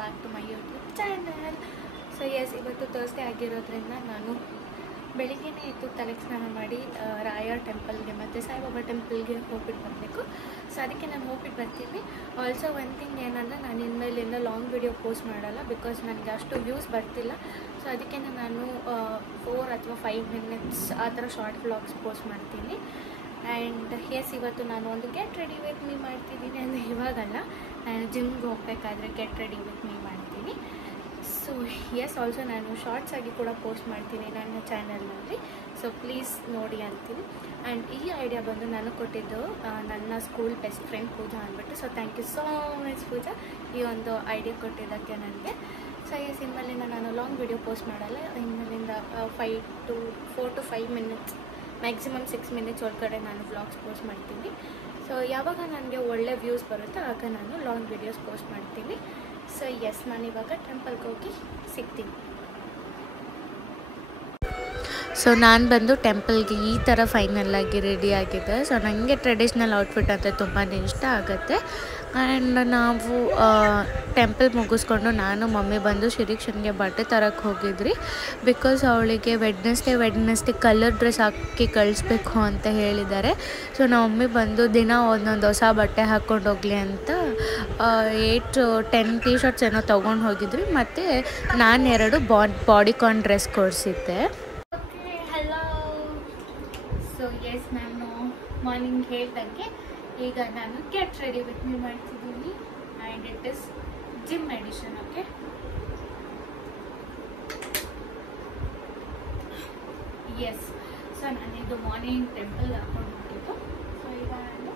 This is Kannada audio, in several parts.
Back to my YouTube channel. So yes, ಇವತ್ತು ಥರ್ಸ್ಡೇ ಆಗಿರೋದ್ರಿಂದ ನಾನು ಬೆಳಿಗ್ಗೆನೇ ಎದ್ದು ತಲೆಗೆ ಸ್ನಾನ ಮಾಡಿ ರಾಯರ್ ಟೆಂಪಲ್ಗೆ ಮತ್ತು ಸಾಯಿಬಾಬಾ ಟೆಂಪಲ್ಗೆ ಹೋಗ್ಬಿಟ್ಟು ಬರಬೇಕು. ಸೊ ಅದಕ್ಕೆ ನಾನು ಹೋಗ್ಬಿಟ್ಟು ಬರ್ತೀನಿ. ಆಲ್ಸೋ ಒನ್ ಥಿಂಗ್ ಏನಂದರೆ, ನಾನು ಇನ್ಮೇಲಿಂದ ಲಾಂಗ್ ವಿಡಿಯೋ ಪೋಸ್ಟ್ ಮಾಡಲ್ಲ, ಬಿಕಾಸ್ ನನಗೆ ಅಷ್ಟು ವ್ಯೂಸ್ ಬರ್ತಿಲ್ಲ. ಸೊ ಅದಕ್ಕೆ ನಾನು 4 ಅಥವಾ 5 ಮಿನಿಟ್ಸ್ ಆ ಥರ ಶಾರ್ಟ್ ವ್ಲಾಗ್ಸ್ ಪೋಸ್ಟ್ ಮಾಡ್ತೀನಿ. ಆ್ಯಂಡ್ ಎಸ್, ಇವತ್ತು ನಾನು ಒಂದು ಗೆಟ್ ರೆಡಿ ವಿತ್ ಮೀ ಮಾಡ್ತಿದ್ದೀನಿ. ಅಂದರೆ ಇವಾಗಲ್ಲ, ನಾನು ಜಿಮ್ಗೆ ಹೋಗಬೇಕಾದ್ರೆ ಗೆಟ್ ರೆಡಿ ವಿತ್ ಮೀ ಮಾಡ್ತೀನಿ. ಸೊ ಎಸ್, ಆಲ್ಸೋ ನಾನು ಶಾರ್ಟ್ಸ್ ಆಗಿ ಕೂಡ ಪೋಸ್ಟ್ ಮಾಡ್ತೀನಿ ನನ್ನ ಚಾನಲ್ನಲ್ಲಿ. ಸೊ ಪ್ಲೀಸ್ ನೋಡಿ ಅಂತೀನಿ. ಆ್ಯಂಡ್ ಈ ಐಡಿಯಾ ಬಂದು ನಾನು ಕೊಟ್ಟಿದ್ದು ನನ್ನ ಸ್ಕೂಲ್ ಬೆಸ್ಟ್ ಫ್ರೆಂಡ್ ಪೂಜಾ ಅಂದ್ಬಿಟ್ಟು. So thank you so much Pooja, ಈ ಒಂದು ಐಡಿಯಾ ಕೊಟ್ಟಿದ್ದಕ್ಕೆ ನನಗೆ. ಸೊ ಎಸ್, ಇನ್ಮೇಲಿಂದ ನಾನು ಲಾಂಗ್ ವಿಡಿಯೋ ಪೋಸ್ಟ್ ಮಾಡಲ್ಲ. ಇನ್ಮೇಲಿಂದ 4 to 5 ಮಿನಿಟ್ಸ್, ಮ್ಯಾಕ್ಸಿಮಮ್ 6 ಮಿನಿಟ್ಸ್ ಒಳಗಡೆ ನಾನು ವ್ಲಾಗ್ಸ್ ಪೋಸ್ಟ್ ಮಾಡ್ತೀನಿ. ಸೊ ಯಾವಾಗ ನನಗೆ ಒಳ್ಳೆ ವ್ಯೂಸ್ ಬರುತ್ತೋ ಆಗ ನಾನು ಲಾಂಗ್ ವಿಡಿಯೋಸ್ ಪೋಸ್ಟ್ ಮಾಡ್ತೀನಿ. ಸೊ ಎಸ್, ನಾನಿವಾಗ ಟೆಂಪಲ್ಗೆ ಹೋಗಿ ಸಿಗ್ತೀನಿ. ಸೊ ನಾನು ಬಂದು ಟೆಂಪಲ್ಗೆ ಈ ಥರ ಫೈನಲ್ಲಾಗಿ ರೆಡಿ ಆಗಿದೆ. ಸೊ ನನಗೆ ಟ್ರೆಡಿಷ್ನಲ್ ಔಟ್ಫಿಟ್ ಅಂದರೆ ತುಂಬಾ ಇಷ್ಟ ಆಗುತ್ತೆ. ಆ್ಯಂಡ್ ನಾವು ಟೆಂಪಲ್ ಮುಗಿಸ್ಕೊಂಡು ನಾನು ಮಮ್ಮಿ ಬಂದು ಶಿರೀಕ್ಷನ್ಗೆ ಬಟ್ಟೆ ತರಕ್ಕೆ ಹೋಗಿದ್ರಿ. ಬಿಕಾಸ್ ಅವಳಿಗೆ ವೆಡ್ನೆಸ್ಡೇ ಕಲರ್ ಡ್ರೆಸ್ ಹಾಕಿ ಕಳಿಸ್ಬೇಕು ಅಂತ ಹೇಳಿದ್ದಾರೆ. ಸೊ ನಮ್ಮ ಮಮ್ಮಿ ಬಂದು ದಿನ ಒಂದೊಂದು ಹೊಸ ಬಟ್ಟೆ ಹಾಕ್ಕೊಂಡು ಹೋಗಲಿ ಅಂತ 8-10 ಟೀ ಶರ್ಟ್ಸ್ ಏನೋ ತೊಗೊಂಡು ಹೋಗಿದ್ರಿ. ಮತ್ತು ನಾನು 2 ಬಾಡಿಕಾನ್ ಡ್ರೆಸ್ ಕೊಡಿಸಿದ್ದೆ. ಸೊ ಎಸ್, ನಾನು ಮಾರ್ನಿಂಗ್ ಹೇಳ್ದಂಗೆ ಈಗ ನಾನು ಗೆಟ್ ರೆಡಿ ವಿತ್ ಮೀ ಮಾಡ್ತಿದ್ದೀನಿ. And it is gym edition. Okay, yes. So ನಾನಿದು ಮಾರ್ನಿಂಗ್ ಟೆಂಪಲ್ ಹಾಕೊಂಡು ಹೋಗಿದ್ದು. ಸೊ ಈಗ ನಾನು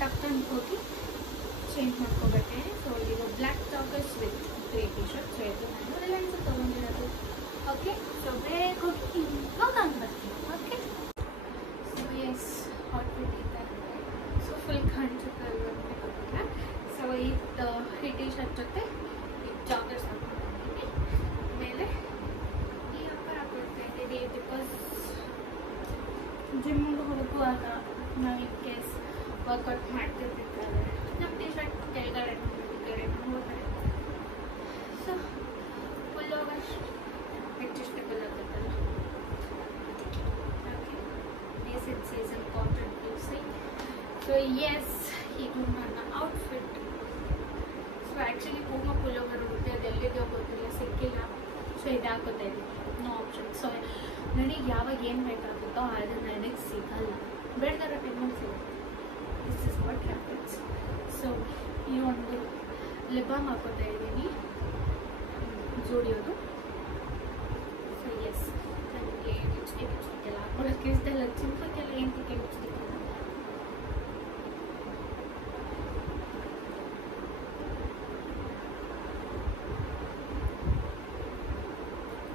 ಟಕ್ಕಂಡು ಹೋಗಿ ಚೇಂಜ್ ಮಾಡ್ಕೊಬರ್ತೇನೆ. ಸೊ ಈಗ black trackers with grey T shirt. So ಇದು ನಾನು ರಿಲಯನ್ಸ್ ತೊಗೊಂಡಿರೋದು. ಓಕೆ, ಸೊ ಬೇಗ ಹೋಗಿ ಹೋಗಂಗೆ ಬರ್ತೀನಿ. ಓಕೆ, ಸೊ ಎಸ್, ಔಟ್ಫಿಟ್ ಈ ಥರ ಇದೆ. ಸೊ ಫುಲ್ ಕಾಣಿಸುತ್ತೆ ಅಲ್ವಂತೆ ಗೊತ್ತಿಲ್ಲ. ಸೊ ಇದು ಈ ಟಿ ಶರ್ಟ್ ಜೊತೆ ಈ ಜಾಗರ್ಸ್ ಹಾಕ್ಕೊಂಡಿದ್ದೀನಿ. ಆಮೇಲೆ ಈ ಅಪ್ಪರ್ ಹಾಕ್ಕೊಳ್ತಾ ಇದ್ದೀನಿ. ಬಿಕಾಸ್ ಜಿಮ್ಗೆ ಹೋಗುವಾಗ ನಾವು ಇನ್ ಕೇಸ್ ವರ್ಕೌಟ್ ಮಾಡ್ತಿರ್ಬೇಕಾದ್ರೆ ನಮ್ಮ ಟಿ ಶರ್ಟ್ ಕೆಳಗಡೆ ಹೋದರೆ ಸೊ ಫುಲ್ ಓವರ್ ಅಡ್ಜಸ್ಟಬಲ್ ಆಗುತ್ತಲ್ಲ. Okay, this is a cotton ಬ್ಲೌಸಿ. ಸೊ ಎಸ್, ಇದು ನನ್ನ ಔಟ್ಫಿಟ್. ಸೊ ಆ್ಯಕ್ಚುಲಿ ಪೂಮ ಫುಲ್ ಓವರ್ ಹೋಗುತ್ತೆ, ಅದೆಲ್ಲಿಗೆ ಗೊತ್ತಿಲ್ಲ, ಸಿಕ್ಕಿಲ್ಲ. ಸೊ ಇದು ಹಾಕೋತಾ ಇದ್ದೀನಿ, ನೋ ಆಪ್ಷನ್. ಸೊ ನನಗೆ ಯಾವಾಗ ಏನು ಬೇಕಾಗುತ್ತೋ ಅದು ನನಗೆ ಸಿಗಲ್ಲ, ಬೇಡದರ ಟೈಮಲ್ಲಿ ಸಿಗುತ್ತೆ. This is what happens. So ಈ ಒಂದು ಲಿಪ್ ಬಾಮ್ ಹಾಕೋತಾ ಇದ್ದೀನಿ, ಜೋಡಿಯೋದು. ಸೊ ಎಸ್, ನನಗೆ ಲಿಪ್ಸ್ಟಿಕ್ ಎಲ್ಲ ಹಾಕೊಳ್ಳೋಕ್ಕೆ ಇಷ್ಟ ಇಲ್ಲ. ಚಿಂಪಕ್ಕೆಲ್ಲ ಏನು ತಿಕ್ಕೆ ಲಿಪ್ಸ್ಟಿಕ್ ಇಲ್ಲ.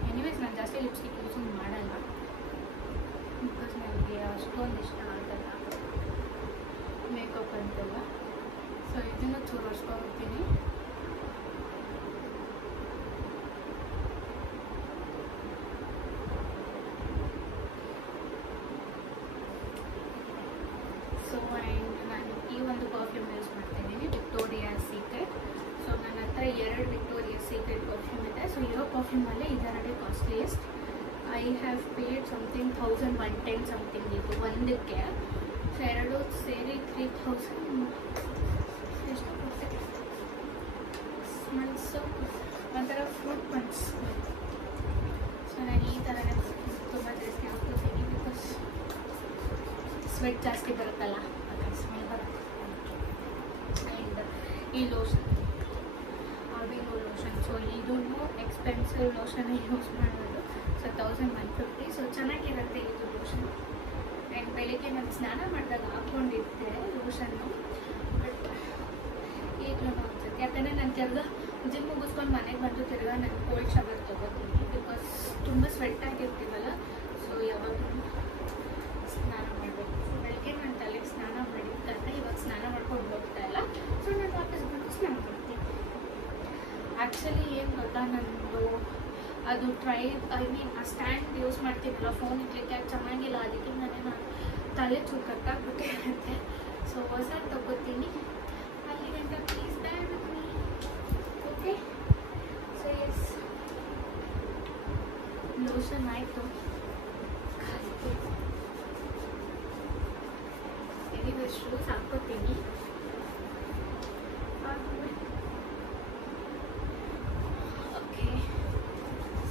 ಎನಿವೇಸ್, ನಾನು ಜಾಸ್ತಿ ಲಿಪ್ಸ್ಟಿಕ್ ಯೂಸ್ ಮಾಡಲ್ಲ, ಬಿಕಾಸ್ ನನಗೆ ಅಷ್ಟೊಂದು ಇಷ್ಟ ಆಗಲ್ಲ ಮೇಕಪ್ ಅಂತೆಲ್ಲ. ಸೊ ಇದನ್ನು ಚೂರು ಹಚ್ಕೊಳ್ತೀನಿ. ಸೊ ಆ್ಯಂಡ್ ನಾನು ಈ ಒಂದು ಪರ್ಫ್ಯೂಮ್ ಯೂಸ್ ಮಾಡ್ತಾ ಇದ್ದೀನಿ, ವಿಕ್ಟೋರಿಯಾ ಸೀಕ್ರೆಟ್. ಸೊ ನನ್ನ ಹತ್ರ 2 ವಿಕ್ಟೋರಿಯಾ ಸೀಕ್ರೆಟ್ ಪರ್ಫ್ಯೂಮ್ ಇದೆ. ಸೊ ಇರೋ ಪರ್ಫ್ಯೂಮಲ್ಲೇ ಇದರಡೆ costliest. I have paid something 1110 something ಇದು ಒಂದಕ್ಕೆ. ಸೊ 2 ಸೇರಿ 3000 ಎಷ್ಟು ಕೊಡ್ತೇನೆ. ಸ್ಮೆಲ್ಸ್ ಒಂಥರ ಫ್ರೂಟ್ ಪಂಚ್. ಸೊ ನಾನು ಈ ಥರನೇ ತುಂಬ ಜಾಸ್ತಿ ಹಾಕ್ತೀನಿ, ಬಿಕಾಸ್ ಸ್ವೆಟ್ ಜಾಸ್ತಿ ಬರುತ್ತಲ್ಲ, ಅದಕ್ಕೆ ಸ್ಮೆಲ್ ಬರುತ್ತೆ. ಆ್ಯಂಡ್ ಈ ಲೋಷನ್, ಆವಿನೋ ಲೋಷನ್. ಸೊ ಇದೂ ಎಕ್ಸ್ಪೆನ್ಸಿವ್ ಲೋಷನ್ ಯೂಸ್ ಮಾಡೋದು. ಸೊ 1150. ಸೊ ಚೆನ್ನಾಗಿರುತ್ತೆ ಇದು ಲೋಷನ್. ಆ್ಯಂಡ್ ಬೆಳಿಗ್ಗೆ ನಾನು ಸ್ನಾನ ಮಾಡಿದಾಗ ಹಾಕ್ಕೊಂಡಿದ್ದೆ ಲೋಷನ್ನು. ಬಟ್ ಈಗಲೂ ಅನ್ಸುತ್ತೆ, ಯಾಕಂದರೆ ನಾನು ತಿರ್ಗಾ ಜಿಮ್ ಮುಗಿಸ್ಕೊಂಡು ಮನೆಗೆ ಬಂದು ತಿರ್ಗಾ ನಾನು ಕೋಲ್ಡ್ ಶವರ್ ತೊಗೋತೀನಿ, ಬಿಕಾಸ್ ತುಂಬ ಸ್ವೆಟ್ ಆಗಿರ್ತೀವಲ್ಲ. ಸೊ ಯಾವಾಗಲೂ ಸ್ನಾನ ಮಾಡಬೇಕು. ಸೊ ಬೆಳಗ್ಗೆ ನಾನು ತಲೆಗೆ ಸ್ನಾನ ಮಾಡಿದ್ದಂತೆ, ಇವಾಗ ಸ್ನಾನ ಮಾಡ್ಕೊಂಡು ಹೋಗ್ತಾ ಇಲ್ಲ. ಸೊ ನಾನು ವಾಪಸ್ ಬಂದು ಸ್ನಾನ ಮಾಡ್ತೀನಿ. ಆ್ಯಕ್ಚುಲಿ ಏನು ಗೊತ್ತಾ, ನನ್ನದು ಅದು ಆ ಸ್ಟ್ಯಾಂಡ್ ಯೂಸ್ ಮಾಡ್ತೀನಲ್ಲ ಫೋನ್ ಇಡ್ಲಿಕ್ಕೆ, ಅದು ಚೆನ್ನಾಗಿಲ್ಲ. ಅದಕ್ಕೆ ನಾನು ತಲೆ ಚೂರು ಕಟ್ಟಾಗ್ಬಿಟ್ಟಿರುತ್ತೆ. ಸೊ ಹೊಸ ತೊಗೋತೀನಿ, ಅಲ್ಲಿ ಗಂಟೆ please bear with me. Okay, so yes, lotion ಆಯಿತು. ಎನಿವೆ ಶೂಸ್ ಹಾಕ್ಕೋತೀನಿ. ಓಕೆ,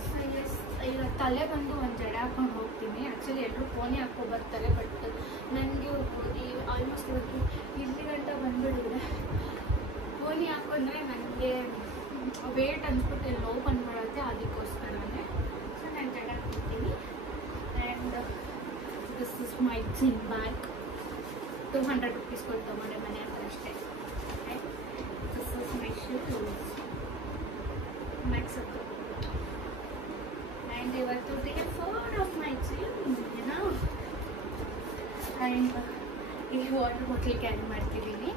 ಸೊ ಎಸ್, ಈಗ ತಲೆ ಬಂದು ಒಂದು ಜಡೆ ಹಾಕ್ಕೊಂಡು ಹೋಗ್ತೀನಿ. ಆ್ಯಕ್ಚುಲಿ ಎಲ್ಲರೂ ಫೋನೇ ಹಾಕೋ ಬರ್ತಾರೆ, ಬಟ್ ನನಗೆ ಈ ಆಲ್ಮೋಸ್ಟ್ ಇವತ್ತು ಇಲ್ಲಿ ಗಂಟ ಬಂದುಬಿಡಿದ್ರೆ ಫೋನಿ ಹಾಕೊಂಡ್ರೆ ನನಗೆ ವೇಟ್ ಅನ್ಸ್ಬಿಟ್ಟು ಲೋ ಬಂದ್ಬಿಡುತ್ತೆ. ಅದಕ್ಕೋಸ್ಕರನೇ ಸೊ ನಾನು ಜಡೆ ಹಾಕ್ತೀನಿ. And this is my gym bag. 200 rupees ಕೊಟ್ಟು ತೊಗೊಂಡೆ ಮನೆ ಹತ್ರ ಅಷ್ಟೇ. This is my shoes Max up. And ಇವತ್ತು ಡೇ 4 ಆಫ್ ಮೈ ಜಿಮ್, ಏನೋ. ಆ್ಯಂಡ್ ಇಲ್ಲಿ ವಾಟರ್ ಬಾಟಲ್ ಕ್ಯಾರಿ ಮಾಡ್ತಿದ್ದೀನಿ.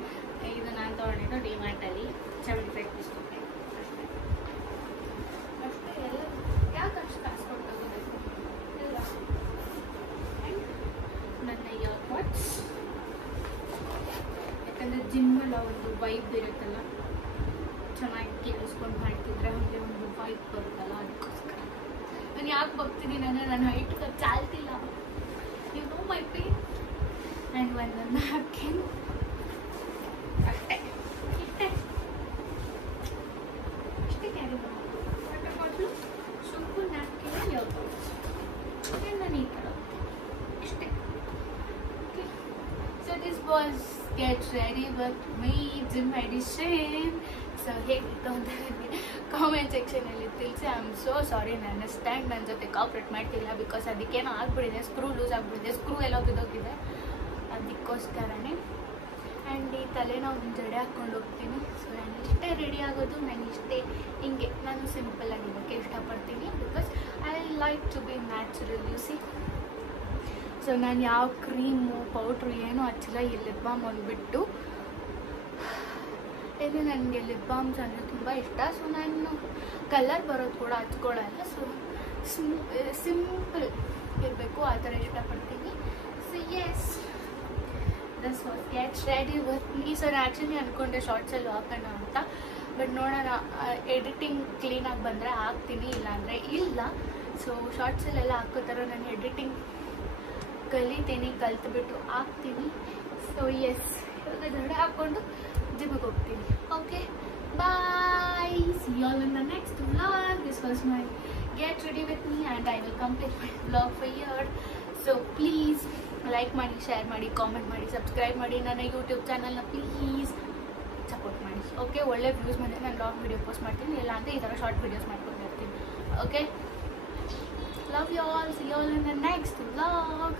ಇದು ನಾನು ತೊಗೊಂಡಿದ್ದು ಡಿಮಾರ್ಟಲ್ಲಿ 75 rupees ಕೊಟ್ಟೆ ಅಷ್ಟೇ. ಅಷ್ಟೇ, ಎಲ್ಲ ಯಾಕೆ ಅಷ್ಟು ಕಾಸು ಕೊಟ್ಟು ತಗೋಬೇಕು ಇಲ್ಲ. ಆ್ಯಂಡ್ ನನ್ನ ಇಯರ್ಬಡ್ಸ್, ಯಾಕಂದರೆ ಜಿಮ್ಮಲ್ಲ ಒಂದು ವೈಬ್ ಇರುತ್ತಲ್ಲ, ಚೆನ್ನಾಗಿ ಕೇಳಿಸ್ಕೊಂಡು ಮಾಡ್ತಿದ್ರೆ ಹಾಗೆ ಒಂದು ವೈಬ್ ಬರುತ್ತಲ್ಲ, ಅದಕ್ಕೋಸ್ಕರ. ನಾನು ಯಾಕೆ ಬರ್ತಿದ್ದೀನಿ ಅಂದರೆ ನನ್ನ ಹೈಟ್ ಚಾಲ್ತಿಲ್ಲ, you know my pain. And ಒಂದು ನ್ಯಾಪ್ಕಿನ್ ಅಷ್ಟೇ, ಅಷ್ಟೇ ಕ್ಯಾರಿ ಮಾಡೋದು. Water bottle, soap, napkin, earbuds. ನಾನು ಈ ಥರ ಇಷ್ಟೇ. Okay, so this was get ready with me gym edition. So ಹೇಗಿತ್ತು ಅಂತ ನನಗೆ ಕಾಮೆಂಟ್ ಸೆಕ್ಷನಲ್ಲಿ ತಿಳಿಸಿ. I am so sorry. ನನ್ನ ಸ್ಟ್ಯಾಂಡ್ ನನ್ನ ಜೊತೆ ಕಾಪ್ರೇಟ್ ಮಾಡ್ತಿಲ್ಲ, ಬಿಕಾಸ್ ಅದಕ್ಕೇನೋ ಆಗಿಬಿಟ್ಟಿದೆ, ಸ್ಕ್ರೂ ಲೂಸ್ ಆಗಿಬಿಟ್ಟಿದೆ, ಸ್ಕ್ರೂ ಎಲ್ಲ ಬಿದ್ದೋಗಿದೆ, ಅದಕ್ಕೋಸ್ಕರನೇ. ಆ್ಯಂಡ್ ಈ ತಲೆನ ಒಂದು ಜಡೆ ಹಾಕ್ಕೊಂಡು ಹೋಗ್ತೀನಿ. ಸೊ ನಾನು ಇಷ್ಟೇ ರೆಡಿ ಆಗೋದು, ನಾನು ಇಷ್ಟೇ ಹಿಂಗೆ, ನಾನು ಸಿಂಪಲ್ಲಾಗಿರೋಕ್ಕೆ ಇಷ್ಟಪಡ್ತೀನಿ, because I like to be natural, you see. So ನಾನು ಯಾವ ಕ್ರೀಮು ಪೌಡ್ರು ಏನೂ ಹಚ್ಚಿಲ್ಲ. ಈ ಲಿಪ್ ಬಾಮ್ ಒಂದ್ಬಿಟ್ಟು, ಇದು ನನಗೆ ಲಿಪ್ ಬಾಮ್ಸ್ ಅಂದರೆ ತುಂಬ ಇಷ್ಟ. ಸೊ ನಾನು ಕಲರ್ ಬರೋದು ಕೂಡ ಹಚ್ಕೊಳ್ಳಲ್ಲ. ಸೊ ಸಿಂಪಲ್ ಇರಬೇಕು, ಆ ಥರ ಇಷ್ಟಪಡ್ತೀನಿ. So yes, this was get ready with me. So ನಾನು ಆ್ಯಕ್ಚುಲಿ ಅಂದ್ಕೊಂಡೆ ಶಾರ್ಟ್ಸಲ್ಲಿ ಹಾಕೋಣ ಅಂತ, ಬಟ್ ನೋಡೋಣ, ಎಡಿಟಿಂಗ್ ಕ್ಲೀನಾಗಿ ಬಂದರೆ ಹಾಕ್ತೀನಿ, ಇಲ್ಲಾಂದರೆ ಇಲ್ಲ. ಸೊ ಶಾರ್ಟ್ಸಲ್ಲೆಲ್ಲ ಹಾಕೋ ಥರ ನಾನು ಎಡಿಟಿಂಗ್ ಕಲಿತೀನಿ, ಕಲ್ತ್ಬಿಟ್ಟು ಹಾಕ್ತೀನಿ. ಸೊ ಎಸ್, ಇವಾಗ ಜಡೆ ಹಾಕ್ಕೊಂಡು ಜಿಮ್ಗೆ ಹೋಗ್ತೀನಿ. Okay, bye, see you all in the next vlog. This was my get ready with me and I will complete my vlog for here. So please like ಮಾಡಿ, ಶೇರ್ ಮಾಡಿ, ಕಾಮೆಂಟ್ ಮಾಡಿ, ಸಬ್ಸ್ಕ್ರೈಬ್ ಮಾಡಿ. ನನ್ನ ಯೂಟ್ಯೂಬ್ ಚಾನಲ್ನ ಪ್ಲೀಸ್ ಸಪೋರ್ಟ್ ಮಾಡಿ. ಓಕೆ, ಒಳ್ಳೆ ವ್ಯೂಸ್ ಬಂದರೆ ನಾನು ಲಾಂಗ್ ವೀಡಿಯೋ ಪೋಸ್ಟ್ ಮಾಡ್ತೀನಿ, ಇಲ್ಲಾಂದರೆ ಈ ಥರ ಶಾರ್ಟ್ ವೀಡಿಯೋಸ್ ಮಾಡ್ಕೊಂಡಿರ್ತೀನಿ. Okay, love you all, see you all in the next vlog.